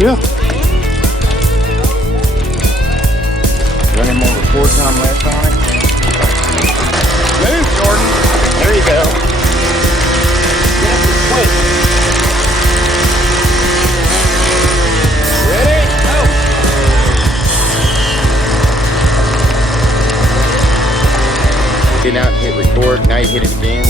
Yeah. Running more record time left on it. Move, Jordan. There you go. Wait. Ready? Go. Get out and hit record. Now you hit it again.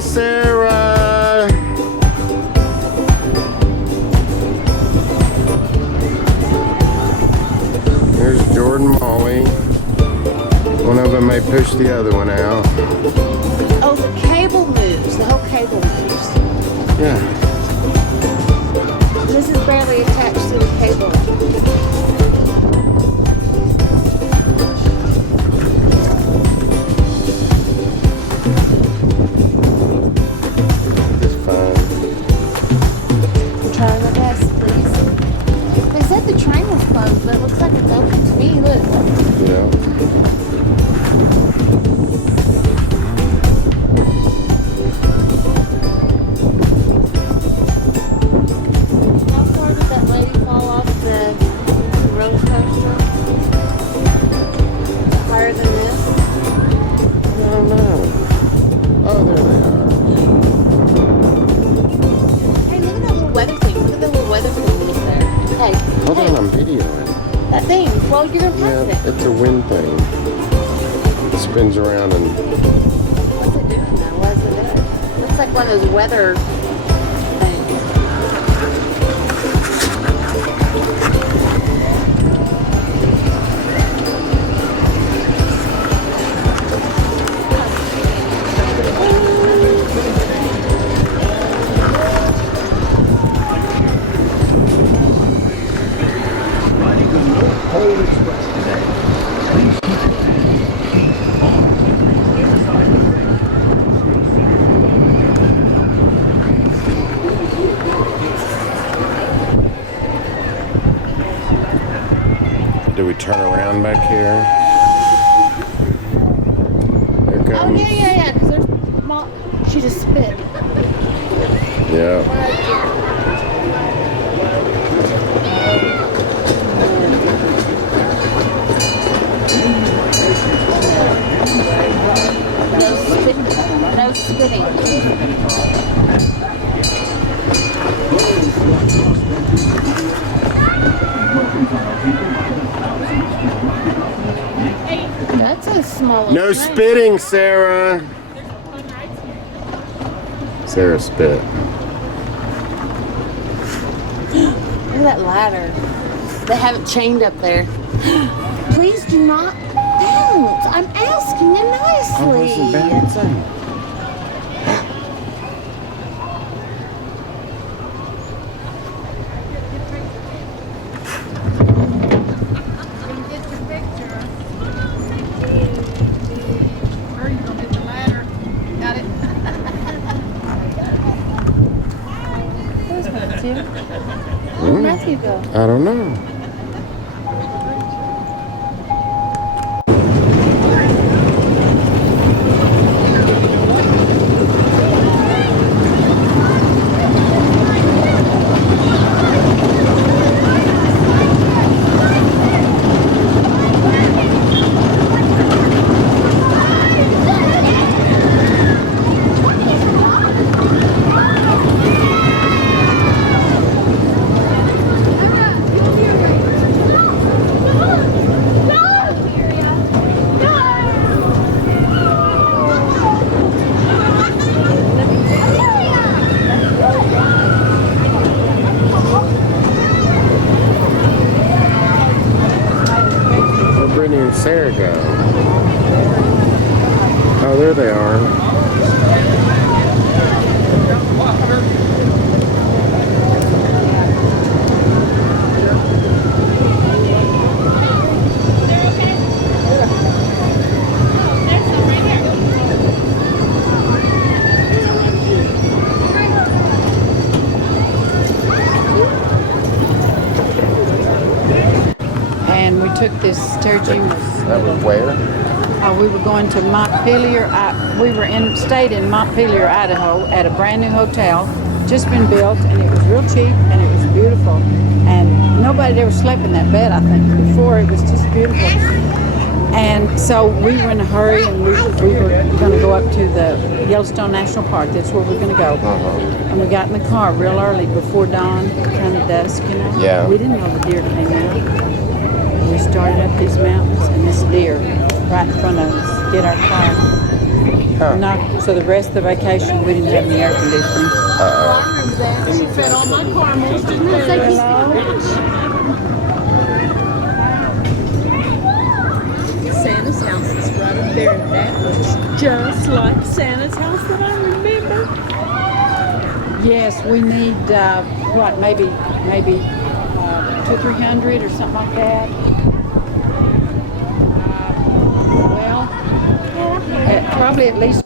Sarah. There's Jordan, Molly. One of them may push the other one out. Oh, the cable moves. The whole cable moves. Yeah. This is barely attached to the cable. The train was closed, but it looks like it's open to me. Look. Yeah. How far did that lady fall off the roller coaster? Higher than this? I don't know. Oh, there they are. Hey, look at that little weather thing. Look at that little weather thing that's there. Hey. Hold on, I'm videoing. That thing. Well, you're going to pass it. It's a wind thing. It spins around and... What's it doing now? What is it doing? Looks like one of those weather things. Do we turn around back here? There comes. Oh, yeah. Because there's Mom. She just spit. Yeah. No spitting. That's a small. No spitting, Sarah. Sarah spit. Look at that ladder. They have it chained up there. Please do not bounce. I'm asking you nicely. Where'd Matthew go? I don't know. Brittany and Sarah go? Oh, there they are. And we took this Terragin was. That was where? We were going to Montpelier. Stayed in Montpelier, Idaho, at a brand new hotel, just been built, and it was real cheap and it was beautiful. And nobody had ever slept in that bed, I think, before. It was just beautiful. And so we were in a hurry, and we were going to go up to the Yellowstone National Park. That's where we're going to go. And we got in the car real early before dawn, kind of dusk, you know. Yeah. We didn't know the deer came out. We started up these mountains, and this deer right in front of us hit our car. So the rest of the vacation, we didn't have any air conditioning. I remember that. She fed all my caramels. Didn't I say Santa's house is right up there, and that looks just like Santa's house that I remember. Yes, we need maybe 200 or 300 or something like that. Probably at least.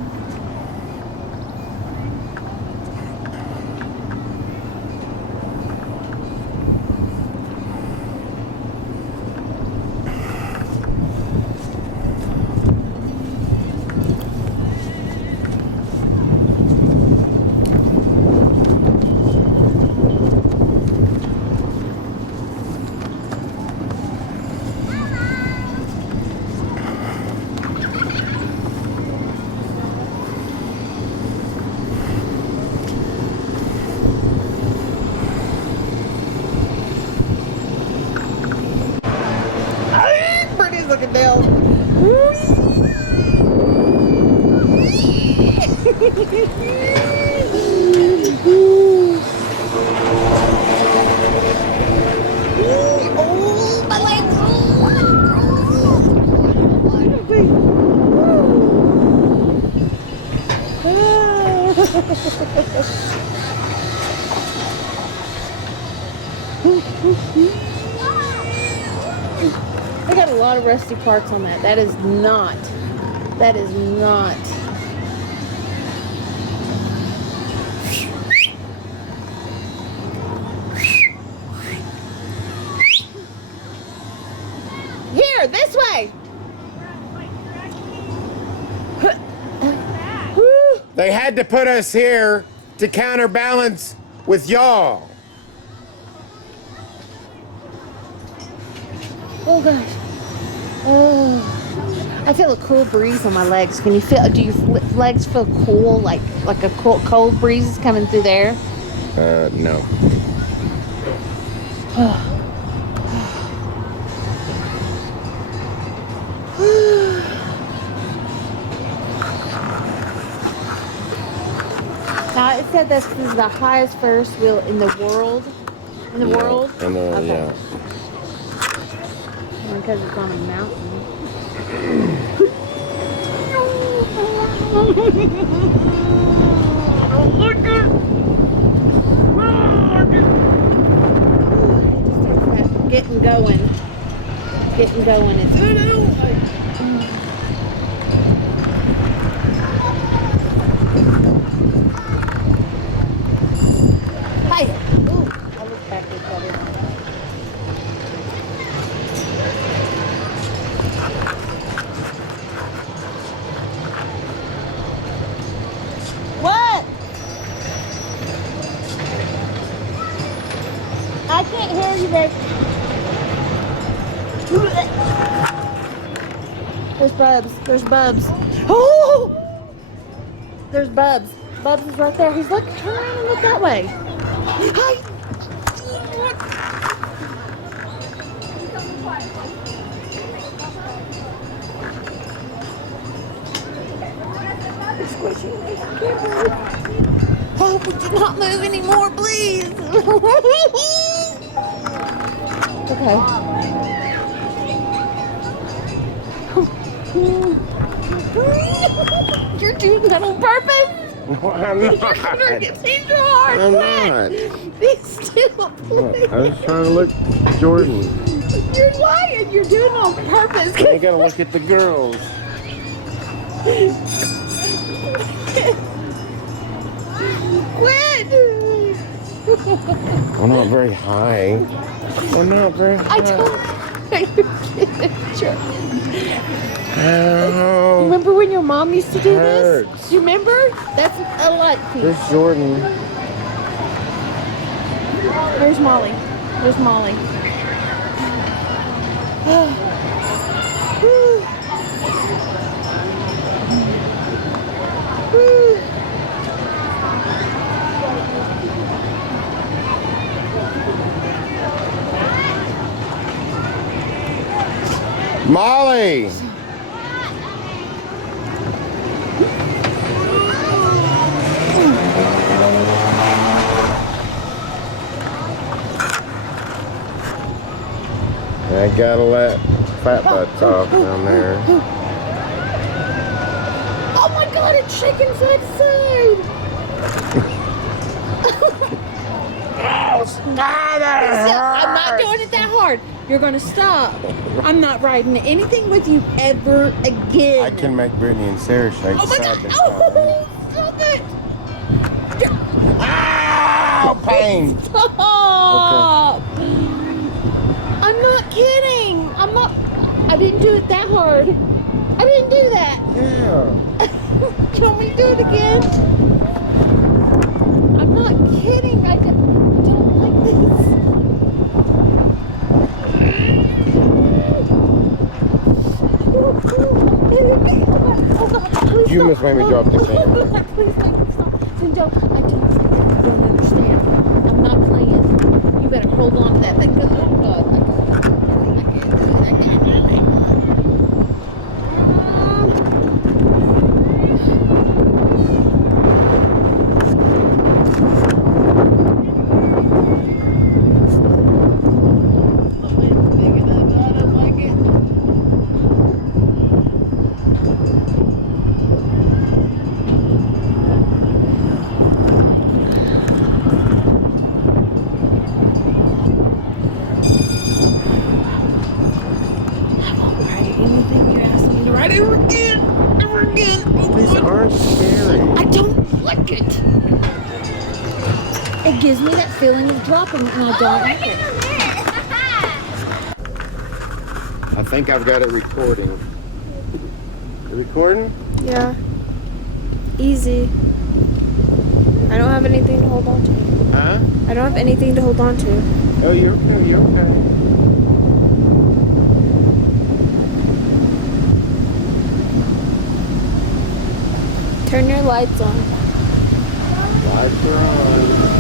Looking down. Oh, my legs. I got a lot of rusty parts on that. That is not. Here, this way. They had to put us here to counterbalance with y'all. Oh gosh. Oh, I feel a cool breeze on my legs. Can you feel? Do your legs feel cool, like a cold breeze is coming through there? No. Now it said this is the highest Ferris wheel in the world. In the world? Okay. Yeah. Because it's on a mountain. Getting going. It's hi. Ooh, I look backwards every time. What? I can't hear you, babe. There's Bubs. Oh! There's Bubs. Bubs is right there. He's like, turn around and look that way. Hi. It's squishy. I can't move. Oh, would you not move anymore, please? Okay. You're doing that on purpose. I'm You're not. gonna get these hard. I'm not. Be still, please. I was trying to look Jordan. You're lying. You're doing it on purpose. I gotta look at the girls. Quit. I'm not very high. I'm not very high. I don't. Ow. Remember when your mom used to do Hurts. this? You remember? That's a lot. There's Jordan. Where's Molly? Where's Molly? Molly! I gotta let fat butts off down there. Oh my God! It's shaking side to side. I'm not doing it that hard. You're gonna stop. I'm not riding anything with you ever again. I can make Brittany and Sarah shake Oh my side God! to side. Oh, stop it! Ow! Pain! Stop! I'm not kidding. I'm not. I didn't do it that hard. I didn't do that. Yeah. You want me to do it again? I'm not kidding. I don't like this. You must make me drop the camera. Please make me stop. Don't. I don't understand. I'm not playing. You better hold on to that thing because, oh God, I can't do it. These aren't scary. I don't like it. It gives me that feeling of dropping and I don't like it. I think I've got it recording. You recording? Yeah. Easy. I don't have anything to hold on to. Huh? I don't have anything to hold on to. Oh, you're okay. You're okay. Turn your lights on. Lights are on.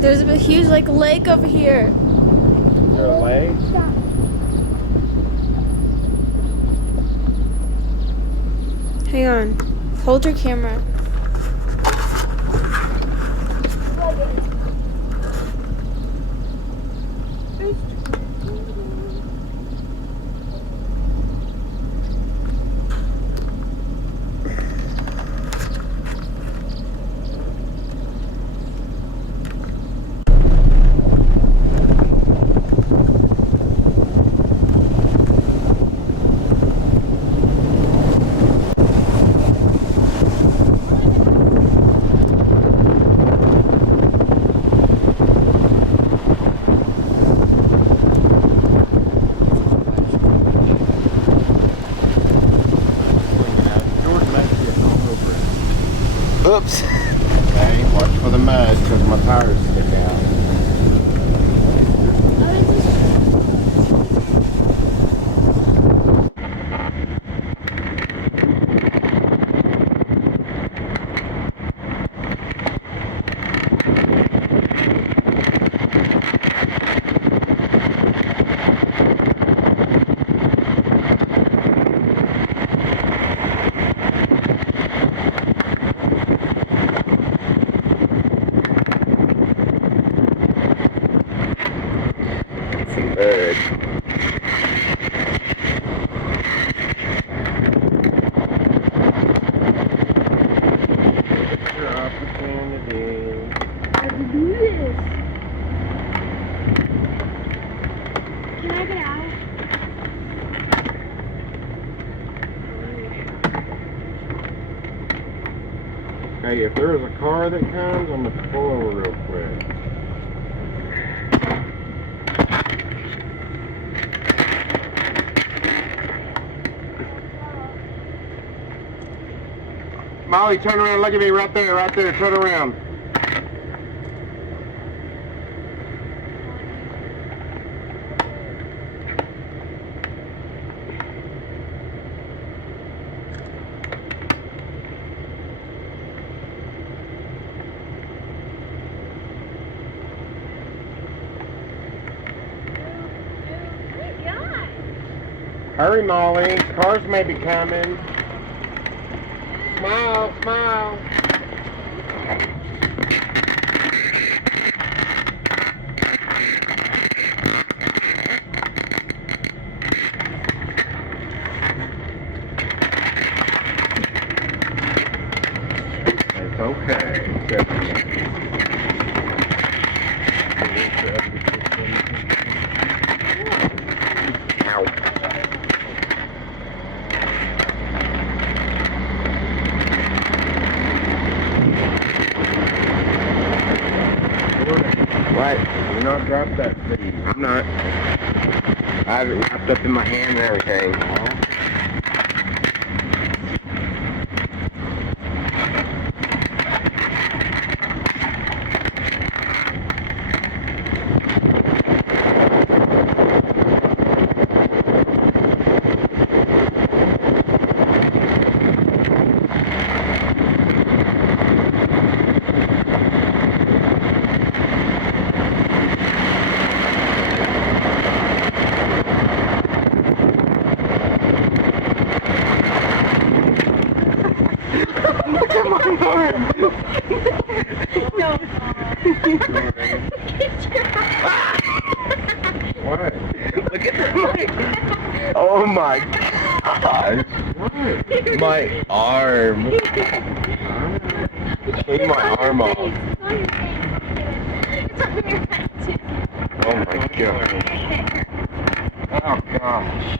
There's a huge like lake over here. Is there a lake? Hang on. Hold your camera. Oops. Okay, watch for the mud because my tires stick out. Bird. Your opportunity. How to do this? Can I get out? Hey, if there's a car that comes, I'm gonna pull over real quick. Molly, turn around, look at me right there, turn around. Hurry, Molly, cars may be coming. Smile, smile. It's okay. Ow. What? Do not drop that, please. I'm not. I have it wrapped up in my hand and everything. What? Look at that. Oh my God. What? My arm. Take my arm off. Oh my God. Oh gosh.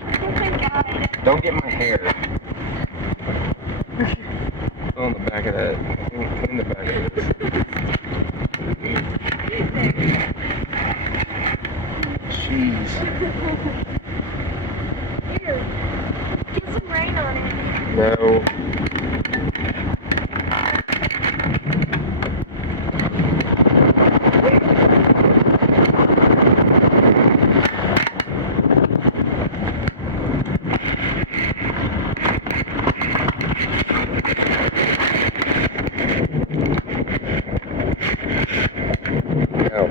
Don't get my hair on the back of that. In the back of this. Jeez. Here, get some rain on it. No. No.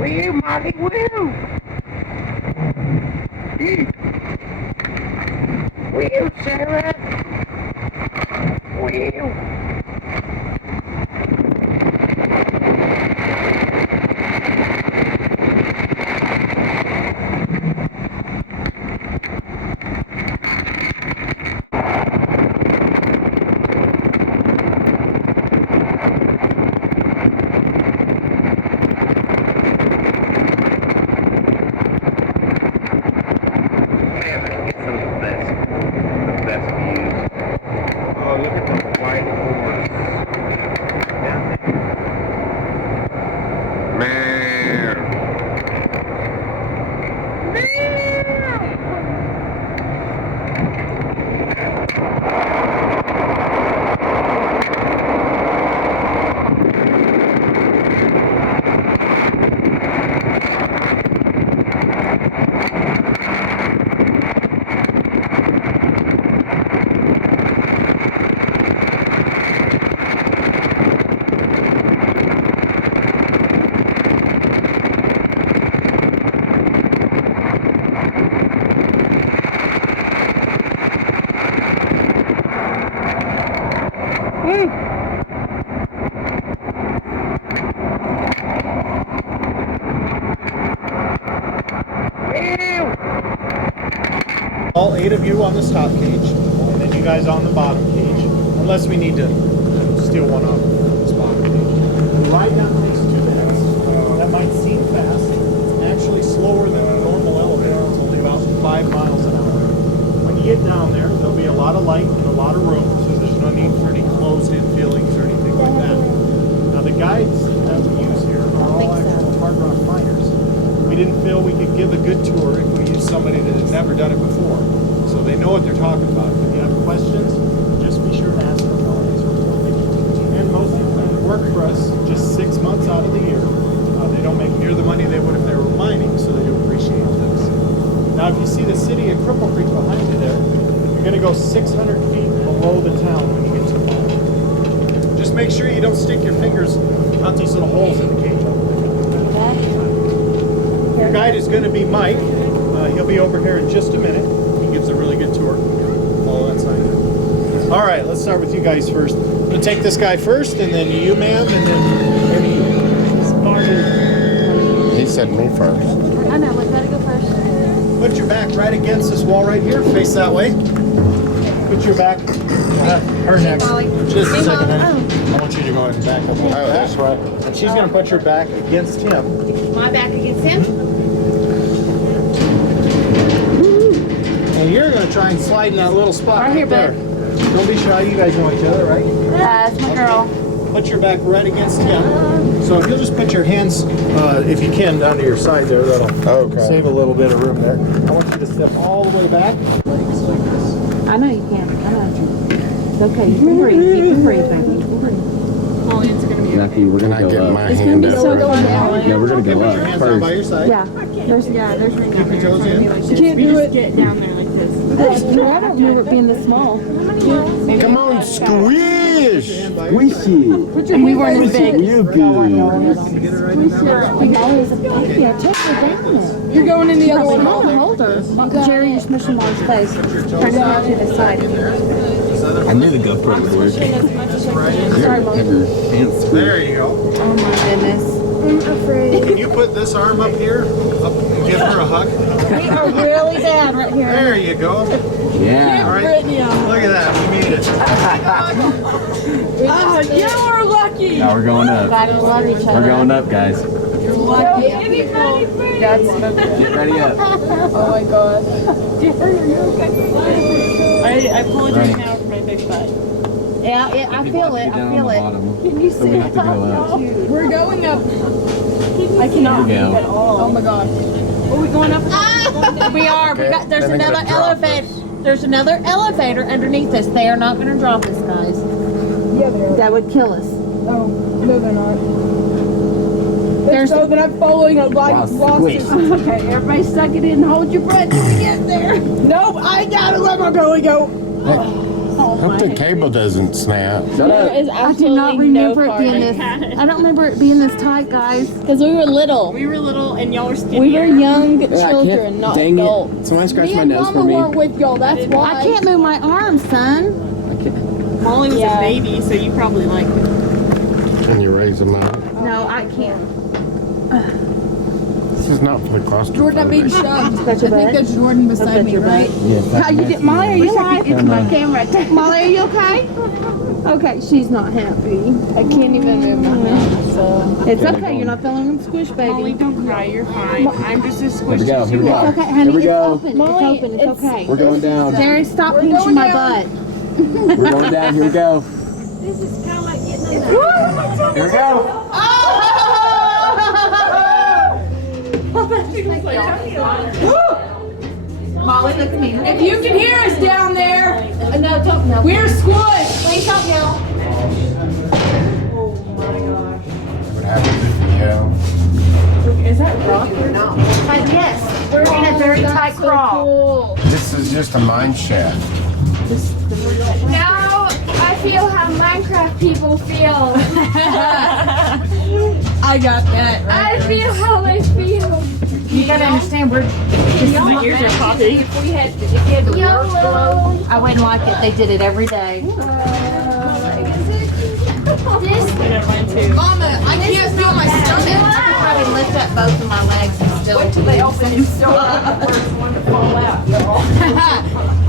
Woo, Molly, woo! Woo, Sarah! Woo! All 8 of you on the top cage, and then you guys on the bottom cage, unless we need to steal one off this bottom cage. We ride down these 2 beds. That might seem fast. It's actually slower than a normal elevator. It's only about 5 miles an hour. When you get down there, there'll be a lot of light and a lot of room, so there's no need for any closed-in feelings or anything like that. Now the guides that we use here are all actual hard rock miners. We didn't feel we could give a good tour if we used somebody that had never done it before. So they know what they're talking about. If you have questions, just be sure to ask them. And most of them work for us just 6 months out of the year. They don't make near the money they would if they were mining, so they do appreciate this. Now if you see the city of Cripple Creek behind you there, you're going to go 600 feet below the town when you get to the bottom. Just make sure you don't stick your fingers out these little holes in the cage. Your guide is going to be Mike. He'll be over here in just a minute. He gives a really good tour. Follow that sign there. All right, let's start with you guys first. I'm gonna take this guy first, and then you, ma'am, and then maybe. He said me first. I know, we gotta go first. Put your back right against this wall right here. Face that way. Put your back. Her next. Just a second. I want you to go ahead and back up. Oh, that's right. And she's gonna put your back against him. My back against him. And you're gonna try and slide in that little spot Right here, there. babe. Don't be shy. You guys know each other, right? That's my girl. Put your back right against him. So if you'll just put your hands, if you can, down to your side there, that'll save a little bit of room there. I want you to step all the way back. Legs like this. I know you can. I know. It's okay. You can breathe. You can breathe, baby. You can breathe. Jackie, we're Can gonna I go get up. my hand up? Yeah, we're gonna go Put your up hands down by first. your side. Yeah. There's room Keep down your there. toes in. You can't do it. Get down there like this. I don't remember it being this small. Come on, squish! Squishy. And we weren't as big. You good. Can you get it right in there? Baby, I took her down there. You're going in the other I'm one. gonna hold her. Jerry, you're smushing Mom's face. Turn it out to the side. I knew the GoPro would work. Sorry, Mom. There you go. Oh my goodness. I'm afraid. Can you put this arm up here? Up and give her a hug? We are really bad right here. There you go. Yeah. All right. Look at that. We made it. You are lucky. Now we're going up. Gotta love each other. We're going up, guys. Lucky. Get ready up. Oh my gosh. I apologize now for my big butt. Yeah, I feel it. I feel it. Can you see it? We're going up. I cannot Here we go. breathe at all. Oh my gosh. Are we going up? We are. Okay, There's then they're another gonna drop elevator. There's another elevator underneath us. They are not going to drop us, guys. Yeah, they're. That would kill us. Oh, no, they're not. There's- So that I'm following a Wow, squish. Okay, everybody suck it in. Hold your breath till we get there. Nope, I gotta let my belly go. Hope the cable doesn't snap. Shut There up. is I do not absolutely remember no it being part. this. I don't remember it being this tight, guys. Because we were little. We were little and y'all were skinnier. We were young I children, can't. not Dang adults. it. Somebody scratch Me my and nose for Mama me. weren't with y'all, that's why. I can't move my arms, son. I can't. Molly was Yeah. a baby, so you probably like it. Can you raise them out? No, I can't. This is not for the claustrophobic. Jordan, I'm being shoved. I Scratch your think butt. that's Jordan beside me, your right? Yes. How you get, Molly? Are you alive? It's my camera. Molly, are you okay? Okay, she's not happy. I can't even move my hand, so. It's Okay, okay. You're not feeling them squish, Molly, baby. don't cry. You're fine. I'm just as Here we squishy go. as Here we you go. are. It's okay, honey. Here we It's go. open. Molly, it's open. It's it's- okay. We're going down. Jerry, stop We're pinching going my down. butt. We're going down. Here we go. Here we go. Molly, look at me. If you can hear us down there, No, don't know. we're squished. Please don't yell. What happens if you yell? Is that rock or not? But yes, we're in a very tight crawl. Cool. This is just a mine shaft. Now I feel how Minecraft people feel. I got that. I feel how they feel. You gotta understand, we're. My ears are popping. If we had to YOLO. I wouldn't like it. They did it every day. This Yeah, mine too. Mama, I can't feel my I stomach. could probably lift up both of my legs and still. Wait till they open and still want to fall out, y'all.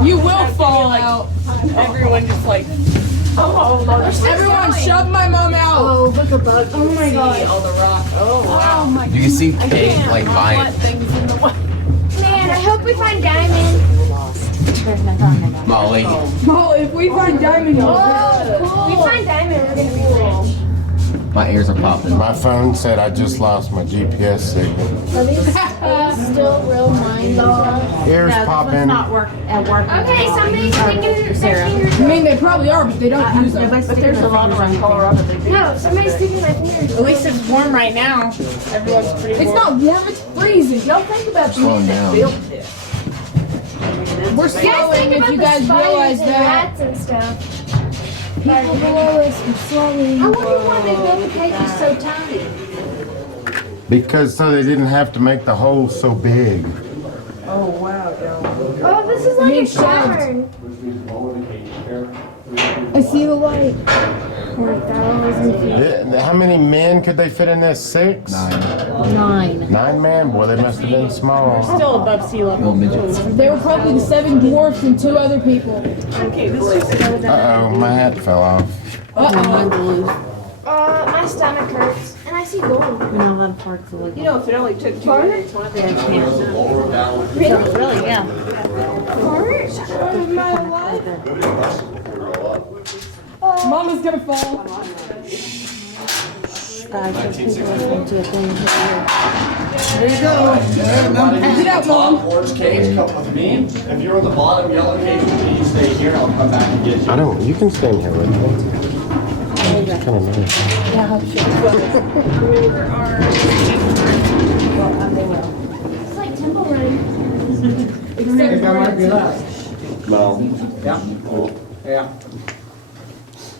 You will fall out. Everyone just like, Everyone shove my mom out. Oh, look a bug. Oh my god. all the rock. Oh, wow. You can see Kate like buying. man, I hope we find diamonds. There's no diamond. Molly. Well, if we find diamonds, We find diamond, we're gonna be rich. My ears are popping. My phone said I just lost my GPS signal. Are these still real mines? Ears No, this popping. one's not work at work. Okay, somebody's sticking their fingers. I mean, they probably are, but they don't use them. But there's a lot around Colorado that do. No, somebody's sticking their fingers. At least it's warm right now. Everyone's pretty It's warm. not warm, it's freezing. Y'all think about Slowing down. We're You guys slowing think if about you the guys spiders realize and that. rats and stuff. People below us and slowly. I wonder why they built the cages so tiny. Because so they didn't have to make the hole so big. Oh, this is like a cavern. I see the light. 4,000 feet. How many men could they fit in this? 6? 9. 9 men? Boy, they must have been small. Still above sea level. They were probably the 7 dwarfs and 2 other people. Okay, this is so down. Uh-oh, my hat fell off. Mine blue. My stomach hurts, and I see gold. We know how to park the liquor. You know, if it only took 2 minutes, one of them. Really? Yeah. Mama's gonna fall. Guys, there's people listening to a thing here. There you go. Get out, Mom. Orange cage, come with me. If you're in the bottom yellow cage with me, you stay here. I'll come back and get you. I don't, you can stand here with me. It's kind of nice. It's like temple running. Yeah.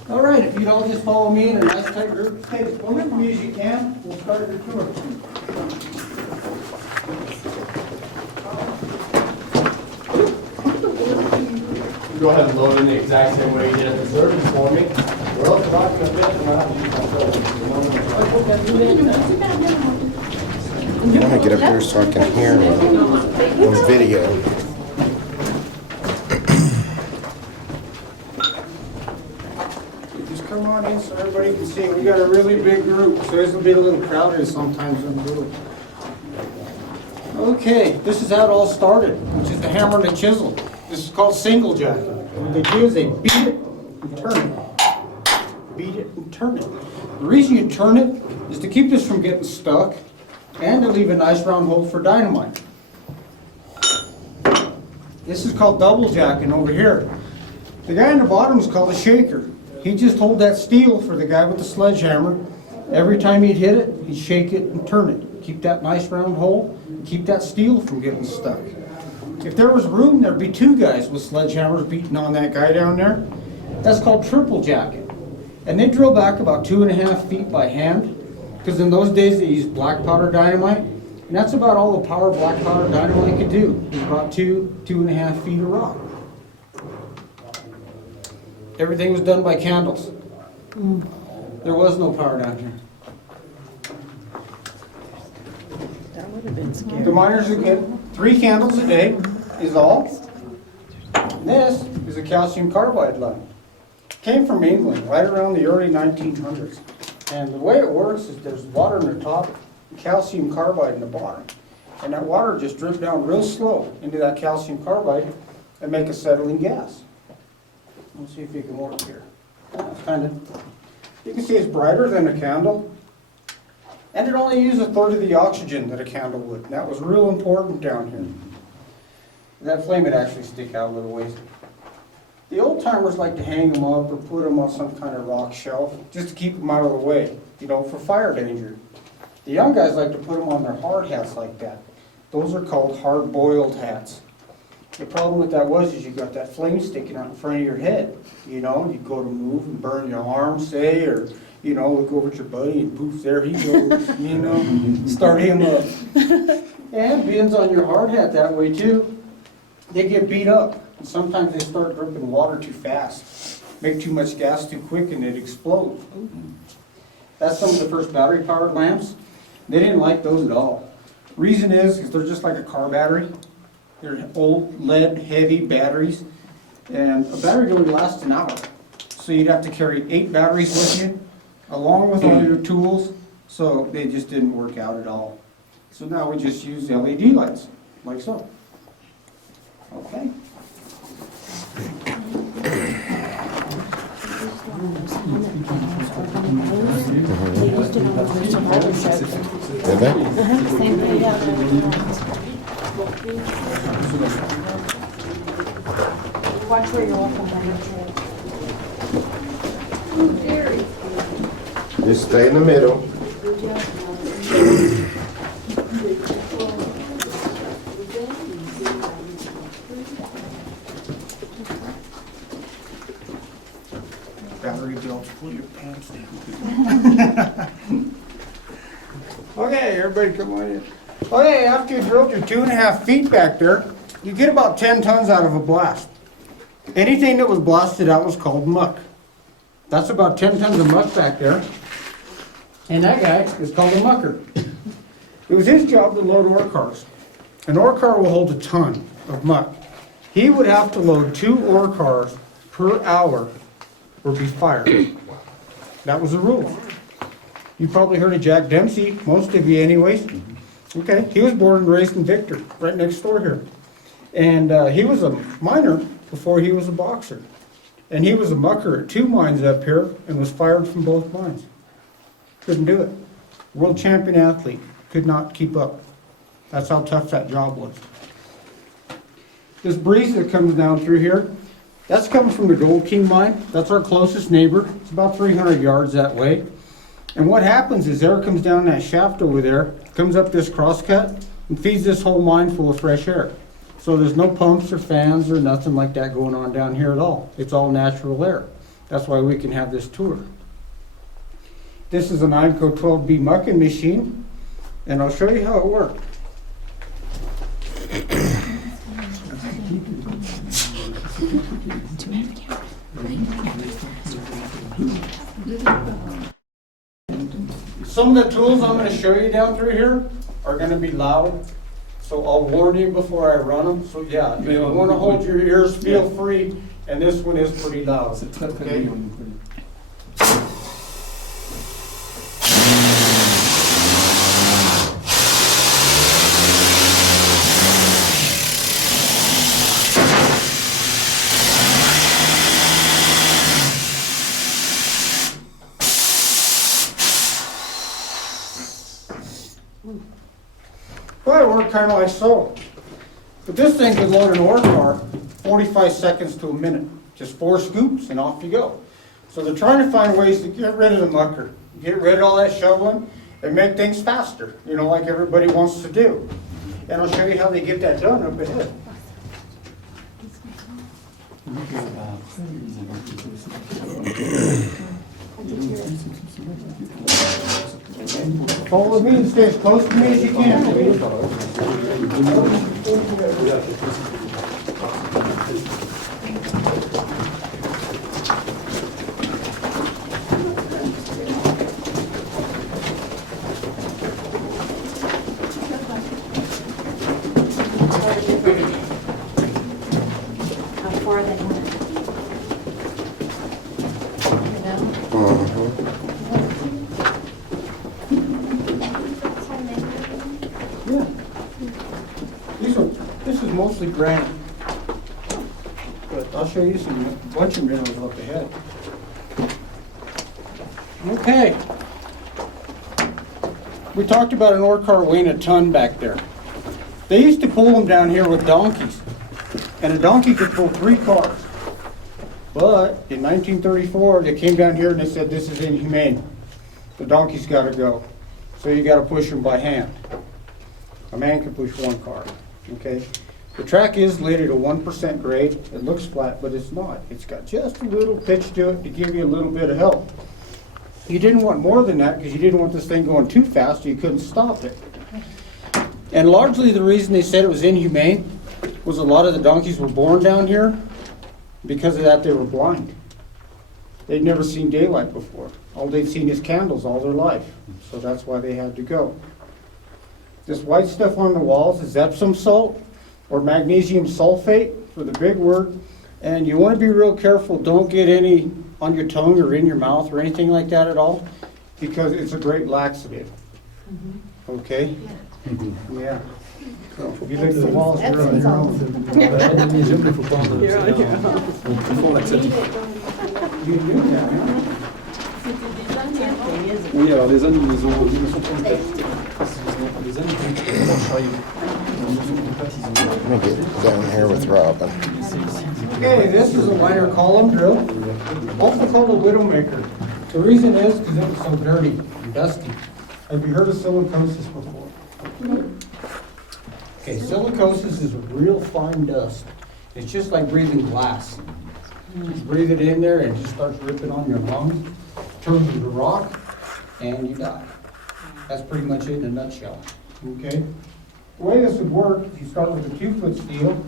All right, if you'd all just follow me in a nice tight group. Stay as close to me as you can. We'll start your tour. Go ahead and load in the exact same way you did at the service for me. Well, if I'm gonna bet, I'm not using my I'm gonna get up there so I can hear it on video. Just come on in so everybody can see. We got a really big group, so this will be a little crowded sometimes when we do it. Okay, this is how it all started, which is the hammer and the chisel. This is called single jacking. What they do is they beat it and turn it. Beat it and turn it. The reason you turn it is to keep this from getting stuck and to leave a nice round hole for dynamite. This is called double jacking over here. The guy in the bottom is called a shaker. He'd just hold that steel for the guy with the sledgehammer. Every time he'd hit it, he'd shake it and turn it. Keep that nice round hole and keep that steel from getting stuck. If there was room, there'd be 2 guys with sledgehammers beating on that guy down there. That's called triple jacking. And they drill back about 2.5 feet by hand, because in those days they used black powder dynamite, and that's about all the power black powder dynamite could do. It was about 2.5 feet of rock. Everything was done by candles. There was no power down here. The miners would get 3 candles a day, is all. This is a calcium carbide line. Came from England right around the early 1900s. And the way it works is there's water in the top, calcium carbide in the bottom. And that water just drips down real slow into that calcium carbide and make a settling gas. Let's see if you can work here. It's kind of, you can see it's brighter than a candle. And it only uses 1/3 of the oxygen that a candle would. And that was real important down here. That flame would actually stick out a little ways. The old timers like to hang them up or put them on some kind of rock shelf just to keep them out of the way, you know, for fire danger. The young guys like to put them on their hard hats like that. Those are called hard-boiled hats. The problem with that was is you got that flame sticking out in front of your head. You know, you go to move and burn your arm, say, or, you know, look over at your buddy and poof, there he goes, you know, start him up. And beans on your hard hat that way too, they get beat up. And sometimes they start dripping water too fast, make too much gas too quick and it explodes. That's some of the first battery powered lamps. They didn't like those at all. Reason is they're just like a car battery. They're old lead heavy batteries, and a battery only lasts an hour. So you'd have to carry 8 batteries with you, along with all your tools, so they just didn't work out at all. So now we just use LED lights, like so. Okay. They used it on the survivor show. Did they? Same thing. Watch where you're walking down the trail. Just stay in the middle. Battery belts, pull your pants down. Okay, everybody come on in. Okay, after you drilled your 2.5 feet back there, you get about 10 tons out of a blast. Anything that was blasted out was called muck. That's about 10 tons of muck back there. And that guy is called a mucker. It was his job to load ore cars. An ore car will hold a ton of muck. He would have to load 2 ore cars per hour or be fired. That was the rule. You probably heard of Jack Dempsey, most of you anyways. Okay, he was born and raised in Victor, right next door here. And he was a miner before he was a boxer. And he was a mucker at 2 mines up here and was fired from both mines. Couldn't do it. World champion athlete, could not keep up. That's how tough that job was. This breeze that comes down through here, that's coming from the Gold King mine. That's our closest neighbor. It's about 300 yards that way. And what happens is air comes down that shaft over there, comes up this crosscut, and feeds this whole mine full of fresh air. So there's no pumps or fans or nothing like that going on down here at all. It's all natural air. That's why we can have this tour. This is an IMCO 12B mucking machine, and I'll show you how it works. Some of the tools I'm going to show you down through here are going to be loud, so I'll warn you before I run them. So yeah, if you want to hold your ears, feel free, and this one is pretty loud. Okay? Well, it worked kind of like so. But this thing could load an ore car 45 seconds to a minute. Just 4 scoops and off you go. So they're trying to find ways to get rid of the mucker, get rid of all that shoveling, and make things faster, you know, like everybody wants to do. And I'll show you how they get that done up ahead. Follow me and stay as close to me as you can. How far they went. Yeah. This is mostly granite. But I'll show you some bunch of minerals up ahead. Okay. We talked about an ore car weighing a ton back there. They used to pull them down here with donkeys. And a donkey could pull 3 cars. But in 1934, they came down here and they said, this is inhumane. The donkey's got to go. So you got to push them by hand. A man can push 1 car, okay? The track is laid at a 1% grade. It looks flat, but it's not. It's got just a little pitch to it to give you a little bit of help. You didn't want more than that because you didn't want this thing going too fast, so you couldn't stop it. And largely the reason they said it was inhumane was a lot of the donkeys were born down here. Because of that, they were blind. They'd never seen daylight before. All they'd seen is candles all their life. So that's why they had to go. This white stuff on the walls is Epsom salt or magnesium sulfate for the big word. And you want to be real careful. Don't get any on your tongue or in your mouth or anything like that at all, because it's a great laxative. Okay? Yeah. So if you lick the walls, you're on your own. You do that, huh? Oui, alors les ânes, ils sont peut-être. Les ânes, ils vont travailler. Let me get down here with Robin. Okay, this is a liner column drill, also called a widowmaker. The reason is because it was so dirty and dusty. Have you heard of silicosis before? Okay, silicosis is a real fine dust. It's just like breathing glass. Just breathe it in there and it just starts ripping on your lungs, turns into rock, and you die. That's pretty much it in a nutshell. Okay? The way this would work is you start with a 2-foot steel,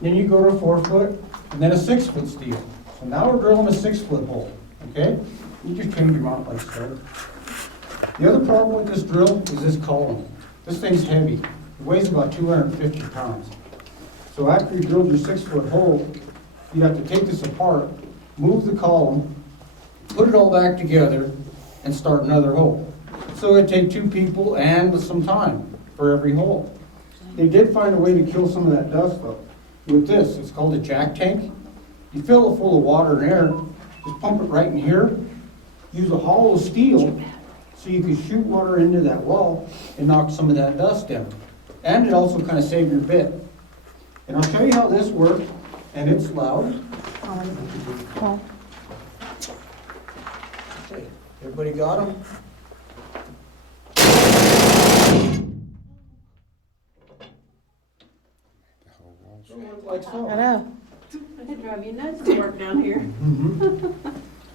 then you go to a 4-foot, and then a 6-foot steel. So now we're drilling a 6-foot hole. okay? You just change them out like so. The other problem with this drill is this column. This thing's heavy. It weighs about 250 pounds. So after you drilled your 6-foot hole, you have to take this apart, move the column, put it all back together, and start another hole. So it'd take 2 people and some time for every hole. They did find a way to kill some of that dust though. With this, it's called a jack tank. You fill it full of water and air, just pump it right in here, use a hollow steel so you can shoot water into that wall and knock some of that dust down. And it also kind of saves your bit. And I'll show you how this works, and it's loud. Okay, everybody got them? Like so. I know. It'd drive you nuts to work down here.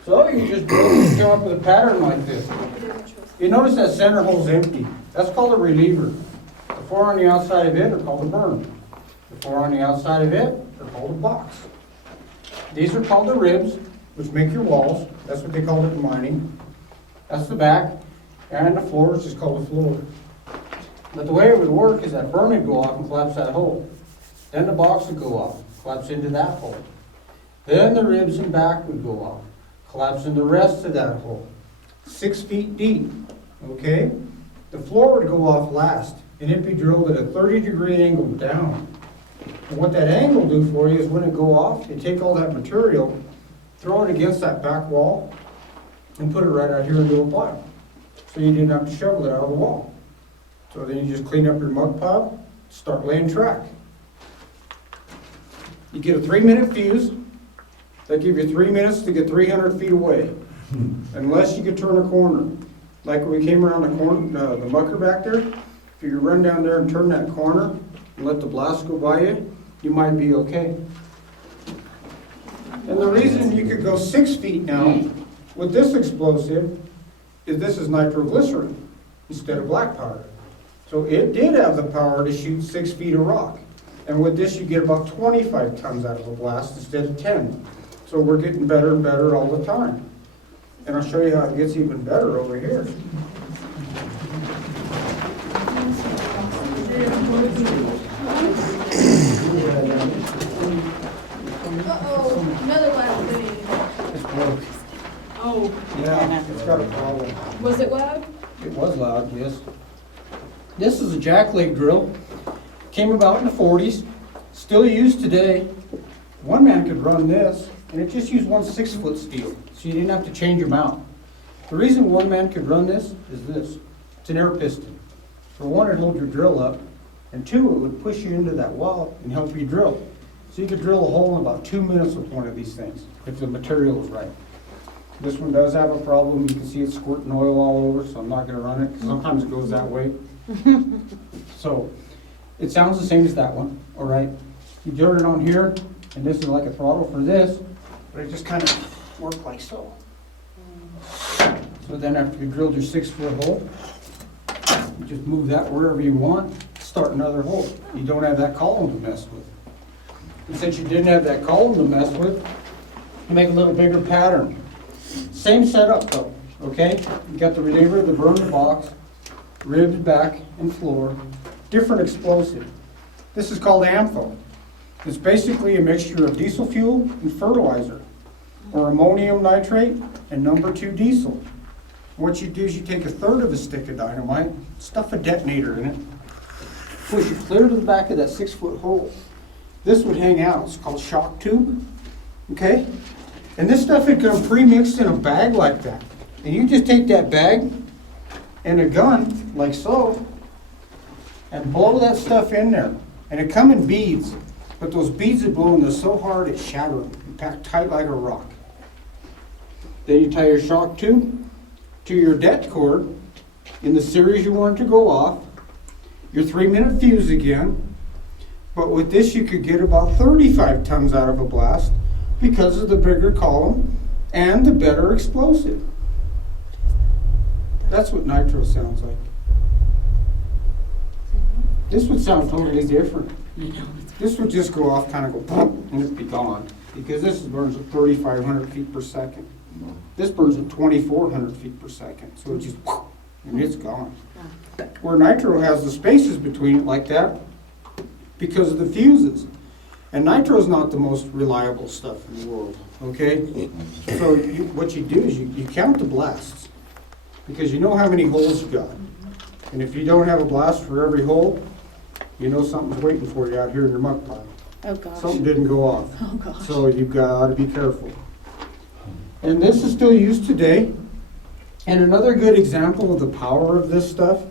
So you just come up with a pattern like this. You notice that center hole's empty. That's called a reliever. The 4 on the outside of it are called a burn. The 4 on the outside of it are called a box. These are called the ribs, which make your walls. That's what they call it in mining. That's the back. And the floor is just called the floor. But the way it would work is that burn would go off and collapse that hole. Then the box would go off, collapse into that hole. Then the ribs and back would go off, collapse in the rest of that hole. 6 feet deep, okay? The floor would go off last, and it'd be drilled at a 30-degree angle down. And what that angle do for you is when it go off, you take all that material, throw it against that back wall, and put it right out here into a pile. So you didn't have to shovel it out of the wall. So then you just clean up your mud pile, start laying track. You get a 3-minute fuse. That give you 3 minutes to get 300 feet away, unless you could turn a corner. Like when we came around the corner, the mucker back there, if you could run down there and turn that corner and let the blast go by you, you might be okay. And the reason you could go 6 feet now with this explosive is this is nitroglycerin instead of black powder. So it did have the power to shoot 6 feet of rock. And with this, you get about 25 tons out of a blast instead of 10. So we're getting better and better all the time. And I'll show you how it gets even better over here. Uh-oh, another loud thing. It's broke. Oh, Yeah, it's got a problem. was it loud? It was loud, yes. This is a jackleg drill. Came about in the 40s, still used today. One man could run this, and it just used 1 6-foot steel, so you didn't have to change them out. The reason one man could run this is this. It's an air piston. For one, it'd hold your drill up, and 2, it would push you into that wall and help you drill. So you could drill a hole in about 2 minutes with one of these things, if the material is right. This one does have a problem. You can see it squirting oil all over, so I'm not gonna run it, because sometimes it goes that way. So, it sounds the same as that one, all right? You turn it on here, and this is like a throttle for this, but it just kind of works like so. So then after you drilled your 6-foot hole, you just move that wherever you want, start another hole. You don't have that column to mess with. And since you didn't have that column to mess with, you make a little bigger pattern. Same setup though, okay? You got the reliever, the burn, the box, ribs, back, and floor. Different explosive. This is called AMPHO. It's basically a mixture of diesel fuel and fertilizer, or ammonium nitrate and number 2 diesel. What you do is you take 1/3 of a stick of dynamite, stuff a detonator in it, push it clear to the back of that 6-foot hole. This would hang out. It's called shock tube. Okay? And this stuff would come pre-mixed in a bag like that. And you just take that bag and a gun, like so, and blow that stuff in there. And it come in beads, but those beads are blowing this so hard it shattered and packed tight like a rock. Then you tie your shock tube to your det cord in the series you want it to go off, your 3-minute fuse again, but with this you could get about 35 tons out of a blast because of the bigger column and the better explosive. That's what nitro sounds like. This would sound totally different. This would just go off, kind of go pump, and it'd be gone. Because this burns at 3,500 feet per second. This burns at 2,400 feet per second, so it's just, and it's gone. Where nitro has the spaces between it like that because of the fuses. And nitro is not the most reliable stuff in the world, okay? So what you do is you count the blasts because you know how many holes you got. And if you don't have a blast for every hole, you know something's waiting for you out here in your muck pile. Oh, gosh. Something didn't go off. Oh, gosh. So you've got to be careful. And this is still used today. And another good example of the power of this stuff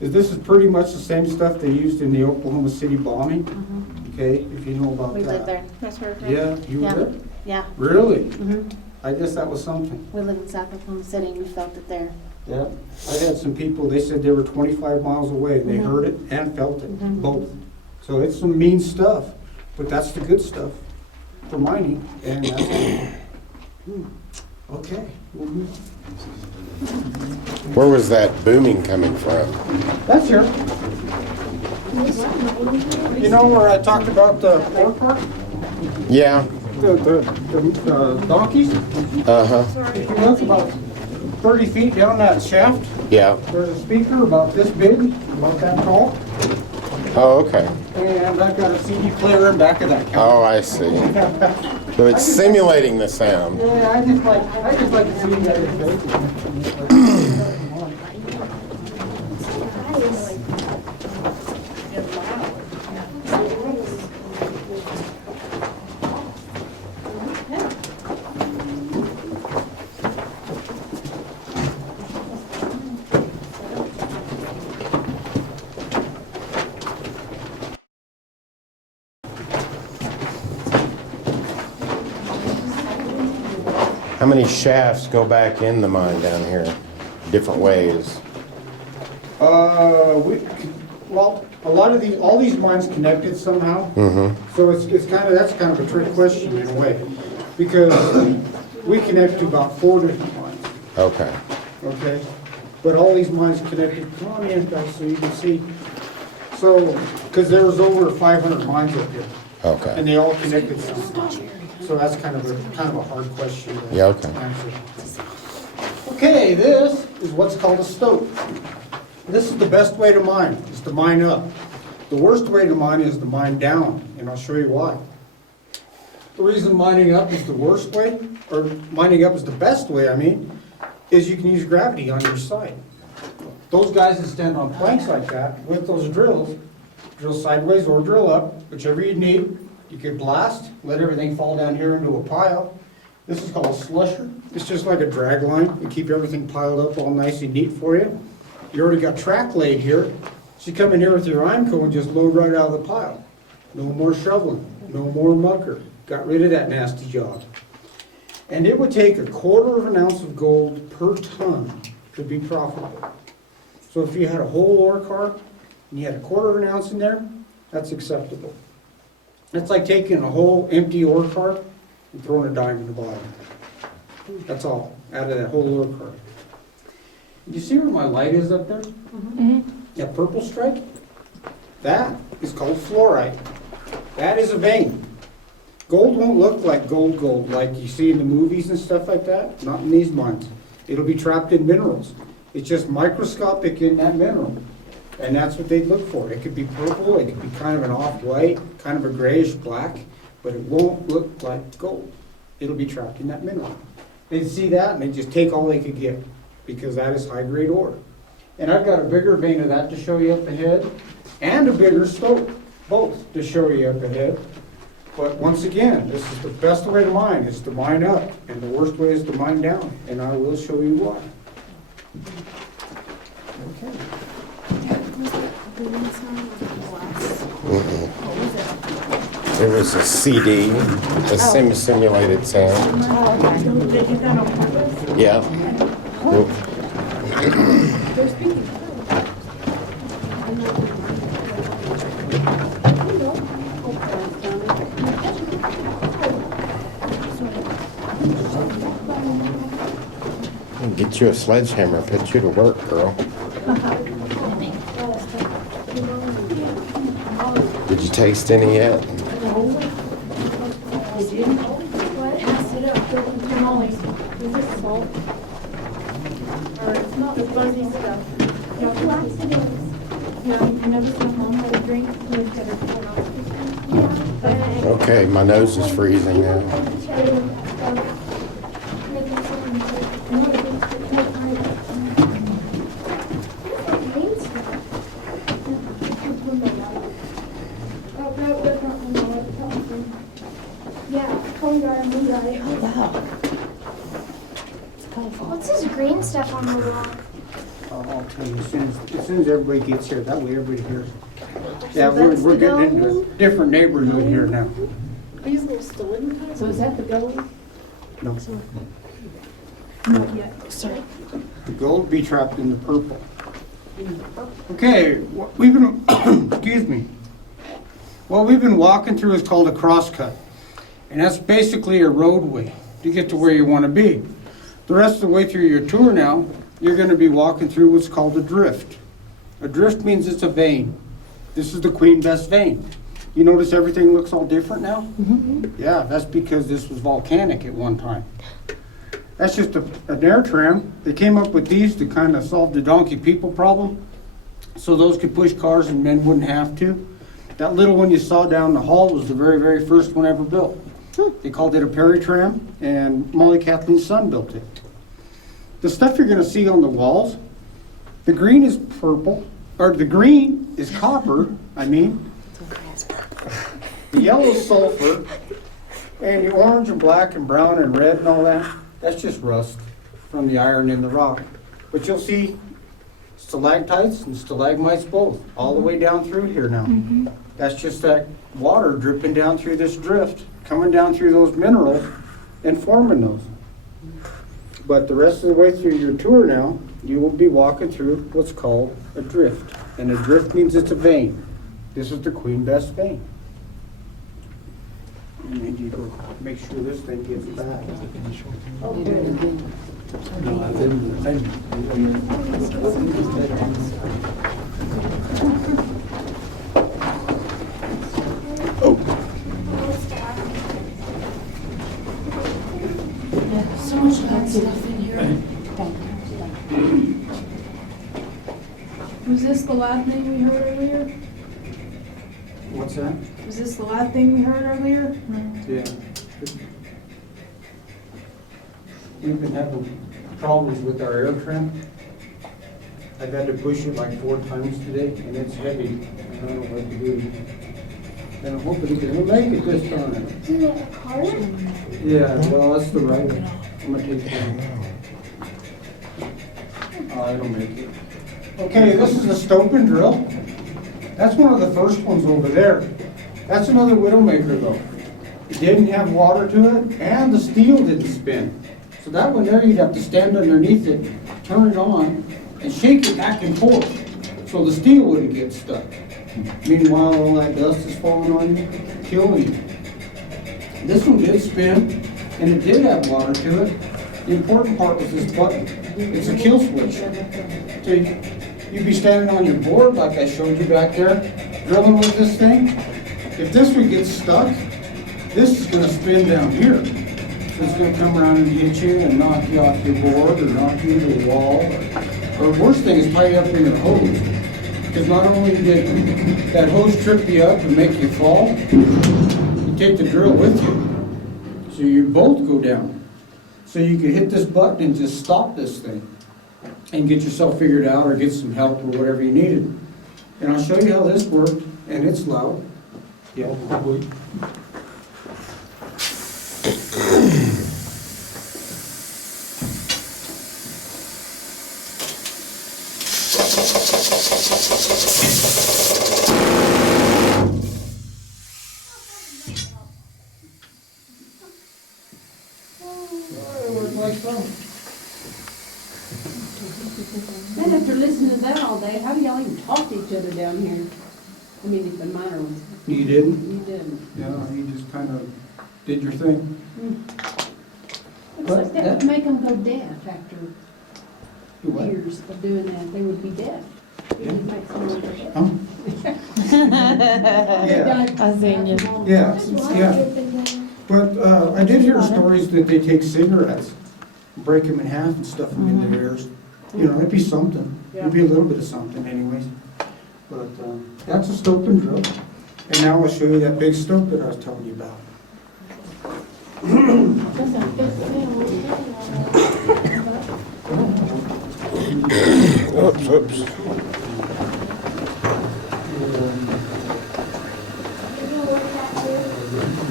is this is pretty much the same stuff they used in the Oklahoma City bombing. Okay, if you know about We that. lived there. That's perfect. Yeah, you Yeah. were there? Yeah. Really? hmm I guess that was something. We live in South Oklahoma City and we felt it there. Yeah. I had some people, they said they were 25 miles away and they heard it and felt it, both. So it's some mean stuff, but that's the good stuff for mining. And that's okay. We'll move. Where was that booming coming from? That's here. You know where I talked about the pork park? Yeah. The donkeys? Uh-huh. If you look about 30 feet down that shaft, Yeah. there's a speaker about this big, about that tall, Oh, okay. and I've got a CD player in back of that counter. Oh, I see. So it's simulating the sound. Yeah, I just like to see you guys. How many shafts go back in the mine down here? Different ways. Well, a lot of all these mines connected somehow. So that's kind of a trick question in a way, because we connect to about 4 different mines. Okay. Okay, but all these mines connected. Come on in, guys, so you can see. So, because there was over 500 mines up here, and Okay. they all connected somehow. So that's kind of a hard question to Yeah, okay. answer. Okay, this is what's called a stope. This is the best way to mine, is to mine up. The worst way to mine is to mine down, and I'll show you why. The reason mining up is the worst way, or mining up is the best way, is you can use gravity on your side. Those guys that stand on planks like that with those drills, drill sideways or drill up, whichever you need. You could blast, let everything fall down here into a pile. This is called a slusher. It's just like a drag line and keep everything piled up all nice and neat for you. You already got track laid here, so you come in here with your IMCO and just load right out of the pile. No more shoveling, no more mucker. Got rid of that nasty job. And it would take 1/4 of an ounce of gold per ton to be profitable. So if you had a whole ore car and you had 1/4 of an ounce in there, that's acceptable. It's like taking a whole empty ore car and throwing a dime in the bottom. That's all, out of that whole ore car. You see where my light is up there? That purple stripe? That is called fluorite. That is a vein. Gold won't look like gold like you see in the movies and stuff like that, not in these mines. It'll be trapped in minerals. It's just microscopic in that mineral. And that's what they'd look for. It could be purple, it could be kind of an off-white, kind of a grayish black, but it won't look like gold. It'll be trapped in that mineral. They'd see that and they'd just take all they could get, because that is high-grade ore. And I've got a bigger vein of that to show you up ahead, and a bigger stope, both to show you up ahead. But once again, this is the best way to mine, is to mine up, and the worst way is to mine down, and I will show you why. Okay. It was a CD, a simulated sound. Yeah. Get you a sledgehammer, put you to work, girl. Did you taste any yet? Did you? What? Pass it up. Tamales. Is this Not the fuzzy stuff. Okay, my nose is freezing now. What's this green stuff on the wall? I'll tell you as soon as everybody gets here, that way everybody hears. Yeah, that's we're the getting into a gold? different neighborhood here now. These little stolen kinds? So is that the gold? No, Sorry. the gold be trapped in the purple. Okay, we've been, excuse me. What we've been walking through is called a crosscut. And that's basically a roadway to get to where you want to be. The rest of the way through your tour now, you're going to be walking through what's called a drift. A drift means it's a vein. This is the Queen Bess vein. You notice everything looks all different now? Mm-hmm. Yeah, that's because this was volcanic at one time. That's just an air tram. They came up with these to kind of solve the donkey people problem, so those could push cars and men wouldn't have to. That little one you saw down the hall was the very, very first one ever built. They called it a Perry tram, and Molly Kathleen's son built it. The stuff you're going to see on the walls, the green is purple, or the green is copper, the yellow is sulfur, and the orange and black and brown and red and all that, that's just rust from the iron in the rock. But you'll see stalactites and stalagmites both, all the way down through here now. That's just that water dripping down through this drift, coming down through those minerals and forming those. But the rest of the way through your tour now, you will be walking through what's called a drift. And a drift means it's a vein. This is the Queen Bess vein. And then you go make sure this thing gets back. So much bad stuff in here. Was this the loud thing we heard earlier? What's that? Was this the loud thing we heard earlier? Yeah. We've been having problems with our air tram. I've had to push it like 4 times today, and it's heavy. And I don't know what to do. And I'm hoping we'll make it this time. Is it a car? Yeah, well, that's the right one. I'm gonna take that. Oh, I don't make it. Okay, this is a stope and drill. That's one of the first ones over there. That's another Widowmaker though. It didn't have water to it, and the steel didn't spin. So that one there, you'd have to stand underneath it, turn it on, and shake it back and forth, so the steel wouldn't get stuck. Meanwhile, all that dust is falling on you, killing you. This one did spin, and it did have water to it. The important part was this button. It's a kill switch. So you'd be standing on your board, like I showed you back there, drilling with this thing. If this one gets stuck, this is going to spin down here. So it's going to come around and hit you and knock you off your board or knock you into the wall. Or worst thing is tie you up in your hose. Because not only did that hose trip you up and make you fall, you take the drill with you. So your bolt go down. So you could hit this button and just stop this thing and get yourself figured out or get some help or whatever you needed. And I'll show you how this worked, and it's loud. Yeah, probably. And after listening to that all day, how do y'all even talk to each other down here? I mean, if the minor ones, You didn't? you didn't. Yeah, you just kind of did your thing. Looks like that would make them go deaf after Do what? years of doing that. They would be deaf. It would make someone go deaf. Huh? Yeah. I seen you. Yeah, yeah. But I did hear stories that they take cigarettes, break them in half and stuff them in their ears. You know, it'd be something. It'd be a little bit of something anyways. But that's a stope and drill. And now I'll show you that big stope that I was telling you about. Oops.